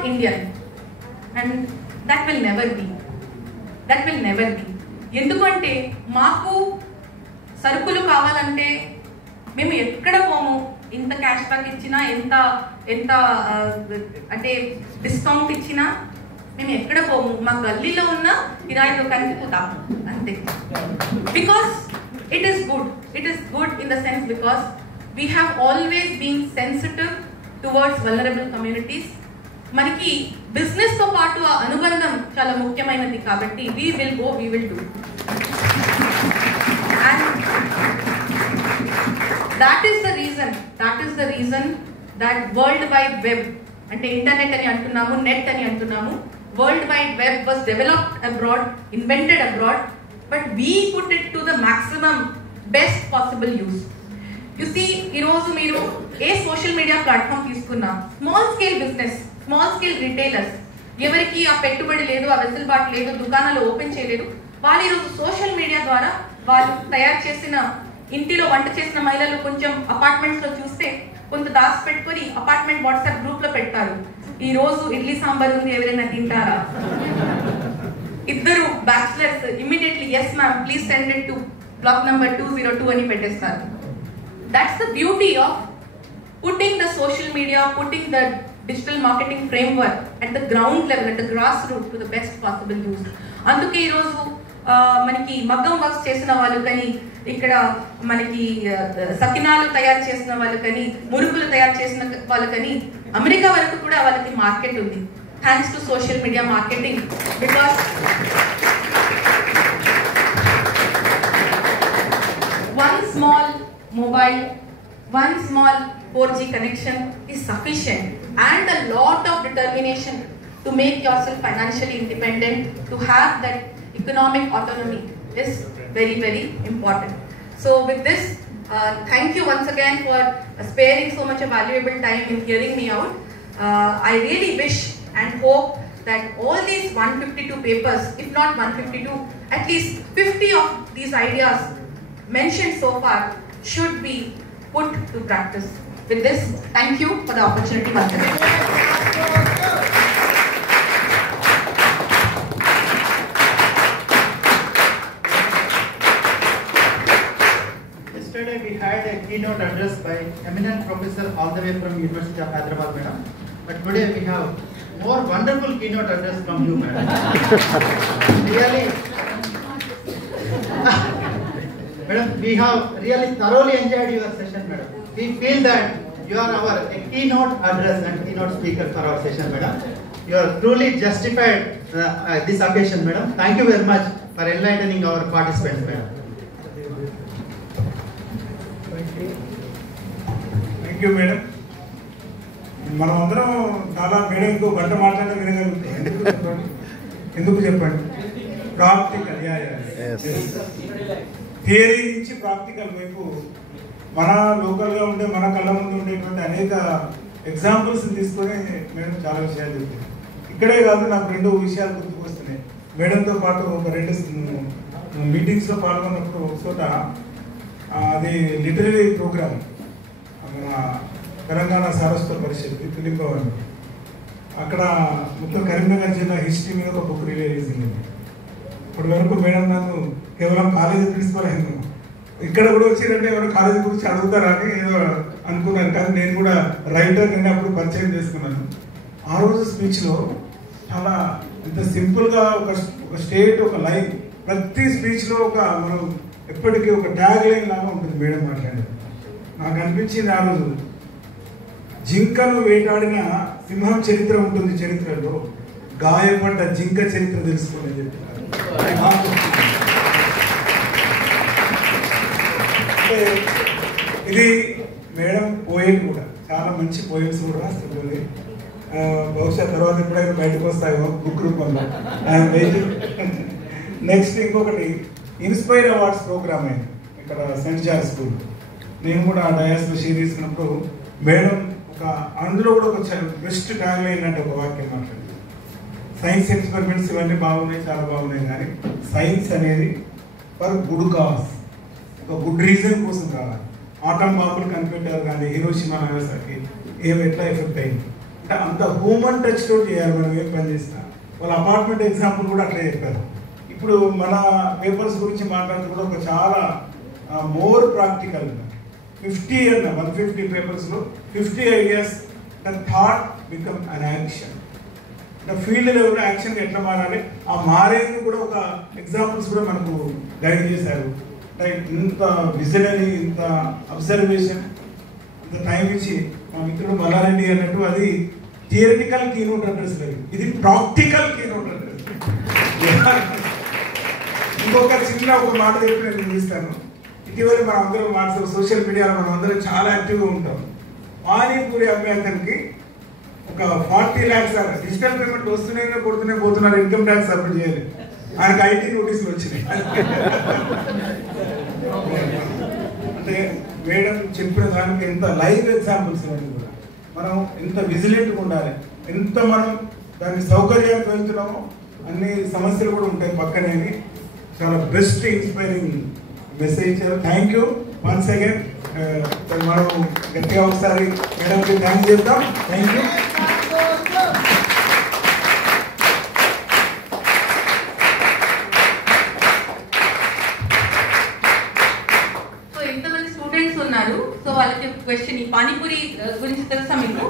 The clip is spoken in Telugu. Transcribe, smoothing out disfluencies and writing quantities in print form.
not Indian, and that will never be. That will never be. ఎందుకంటే మాకు సరుకులు కావాలంటే మేము ఎక్కడ పోము, ఎంత క్యాష్ బ్యాక్ ఇచ్చినా, ఎంత అంటే డిస్కౌంట్ ఇచ్చినా మేము ఎక్కడ పోము, మా గల్లీలో ఉన్న కిరాయి దుకాణానికి పోతాము అంతే. Because it is good in the sense because we have always been sensitive towards vulnerable communities. మనకి బిజినెస్ తో పాటు ఆ అనుబంధం చాలా ముఖ్యమైనది కాబట్టి we will do. And that is the reason that World Wide Web, అంటే ఇంటర్నెట్ అని అంటున్నాము, నెట్ అని అంటున్నాము, World Wide Web was developed abroad, invented abroad, but we put it to the maximum best possible use. You see, ఈరోజు మీరు ఏ సోషల్ మీడియా ప్లాట్ఫామ్ తీసుకున్నా, small scale business, small scale retailers, ఎవరికి ఆ పెట్టుబడి లేదు, ఆ వెసులుబాటు లేదు, దుకాణాలు ఓపెన్ చేయలేదు, వాళ్ళు ఈరోజు సోషల్ మీడియా ద్వారా వాళ్ళు తయారు చేసిన ఇంటిలో వంట చేసిన మహిళలు కొంచెం అపార్ట్మెంట్స్ లో చూస్తే కొంత దాచి పెట్టుకొని అపార్ట్మెంట్ వాట్సాప్ గ్రూప్ లో పెడతారు, ఈ రోజు ఇడ్లీ సాంబార్ ఉంది ఎవరైనా తింటారా. ఇద్దరు bachelors immediately yes ma'am please send it to block number 202 అని పెట్టేస్తారు. That's the beauty of putting the social media, putting the digital marketing framework at the ground level, at the grassroots to the best possible use. అందుకే ఈరోజు మనకి మగ్గం వర్క్స్ చేసిన వాళ్ళు కానీ, ఇక్కడ మనకి సకినాలు తయారు చేసిన వాళ్ళు కానీ, మురుకులు తయారు చేసిన వాళ్ళు కానీ, అమెరికా వరకు కూడా వాళ్ళకి మార్కెట్ ఉంది thanks to social media marketing. Because one small mobile, one small 4G connection is sufficient, and a lot of determination to make yourself financially independent, to have that economic autonomy is very, very important. So with this, thank you once again for sparing so much of valuable time in hearing me out. I really wish and hope that all these 152 papers, if not 152, at least 50 of these ideas mentioned so far should be put to practice. With this, thank you for the opportunity once again. Yesterday we had a keynote address by eminent professor all the way from University of Hyderabad, madam. But today we have more wonderful keynote address from you, madam. Really. Madam, we have really thoroughly enjoyed your session, madam. We feel that you are our keynote address and keynote speaker for our session, madam. You are truly justified this occasion, madam. Thank you very much for enlightening our participants, madam. Thank you, madam. మనం అందరం చాలా మేడంతో గంట మాట్లాడే వినగలుగుతాం. ఎందుకు చెప్పండి, ప్రాక్టికల్ థియరీ నుంచి ప్రాక్టికల్ వైపు మన లోకల్గా ఉండే, మన కళ్ళ ముందు ఉండేటువంటి అనేక ఎగ్జాంపుల్స్ తీసుకొని మేడం చాలా విషయాలు చెప్తారు. ఇక్కడే కాదు, నాకు 2 విషయాలు గుర్తుకు వస్తున్నాయి. మేడంతో పాటు ఒక 2 మీటింగ్స్లో పాల్గొన్నప్పుడు ఒక చోట అది లిటరరీ ప్రోగ్రామ్ మన తెలంగాణ సారస్వత పరిషత్ ఫిలిం భవన్, అక్కడ మొత్తం కరీంనగర్ జిల్లా హిస్టరీ మీద ఒక బుక్ రిలీజ్ అయింది. ఇప్పటి వరకు మేడం నన్ను కేవలం కాలేజీ ప్రిన్సిపల్ అయింది, ఇక్కడ కూడా వచ్చిందంటే ఎవరు కాలేజీ గురించి అడుగుతారా అని ఏదో అనుకున్నాను. కానీ నేను కూడా రైటర్ నేను అప్పుడు పరిచయం చేసుకున్నాను. ఆ రోజు స్పీచ్లో చాలా ఇంత సింపుల్గా ఒక స్టేట్, ఒక లైన్, ప్రతి స్పీచ్లో ఒక మనం ఎప్పటికీ ఒక ట్యాగ్ లైన్ లాగా ఉంటుంది మేడం మాట్లాడేది. నాకు అనిపించింది ఆ రోజు, జింకను వేటాడిన సింహం చరిత్ర ఉంటుంది, చరిత్రలో గాయపడ్డ జింక చరిత్ర తెలుసుకోని చెప్పారు. ఇది మేడం పోయిం కూడా చాలా మంచి పోయిమ్స్ కూడా రాస్తుంది. బహుశా తర్వాత ఎప్పుడైనా బయటకు వస్తాయో బుక్ రూపంలో. I'm waiting. నెక్స్ట్ ఇంకొకటి ఇన్స్పైర్ అవార్డ్స్ ప్రోగ్రామ్ అయింది ఇక్కడ సెంట్ జార్జ్ స్కూల్. నేను కూడా ఆ డయాస్లో షేర్ చేసుకున్నప్పుడు మేడం అందులో కూడా ఒక బెస్ట్ ట్యాగ్ అయినట్టు ఒక వాక్యం మాట్లాడింది. సైన్స్ ఎక్స్పెరిమెంట్స్ ఇవన్నీ బాగున్నాయి, చాలా బాగున్నాయి, కానీ సైన్స్ అనేది ఫర్ గుడ్ కాజ్, ఒక గుడ్ రీజన్ కోసం కావాలి. ఆటం బాంబులు కనిపెట్టారు కానీ హిరోషిమా నాగసాకి ఎట్లా ఎఫెక్ట్ అయింది, అంత హ్యూమన్ టచ్ తోటి చేయాలి మనం ఏం పని చేసినా. వాళ్ళ అపార్ట్మెంట్ ఎగ్జాంపుల్ కూడా అట్లే చెప్పారు. ఇప్పుడు మన పేపర్స్ గురించి మాట్లాడుతూ కూడా ఒక చాలా మోర్ ప్రాక్టికల్ 150 పేపర్స్లో 50 ideas the thought become an action. Field లెవెల్లో యాక్షన్గా ఎట్లా మారాలి, ఆ మారేది కూడా ఒక ఎగ్జాంపుల్స్ కూడా మనకు గైడ్ చేశారు. ఇంత విజనరీ, ఇంత అబ్జర్వేషన్, ఇంత టైం ఇచ్చి మా మిత్రుడు మల్లారెడ్డి అన్నట్టు అది థియరిటికల్ కీనోట్ అడ్రస్ లేదు, ఇది ప్రాక్టికల్ కీనోట్ అడ్రస్. ఇంకొక చిన్న ఒక మాట చెప్పి నేను ముగిస్తాను. ఇటీవల మనం అందరం వాట్సాప్ సోషల్ మీడియాలో మనం అందరం చాలా యాక్టివ్గా ఉంటాం. పానీపూరి అమ్మే అతనికి ఒక 40 lakhs డిజిటల్ పేమెంట్ వస్తున్నాయి పోతున్నారు, ఇన్కమ్ ట్యాక్స్ సబ్మిట్ చేయాలి, ఆయనకు IT నోటీసులు వచ్చినాయి. అంటే మేడం చెప్పిన దానికి ఎంత లైవ్ ఎగ్జాంపుల్స్ కూడా మనం ఎంత విజిలెంట్గా ఉండాలి, ఎంత మనం దానికి సౌకర్యానికి వెళ్తున్నామో అన్ని సమస్యలు కూడా ఉంటాయి పక్కనే. చాలా best inspiring message. Thank you once again. మనం గట్టిగా ఒకసారి మేడంకి థ్యాంక్ చేద్దాం. Thank you. సో ఇంతమంది స్టూడెంట్స్ ఉన్నారు. సో వాళ్ళకి క్వశ్చన్, ఈ పానీపూరి గురించి తెలుసా మీకు?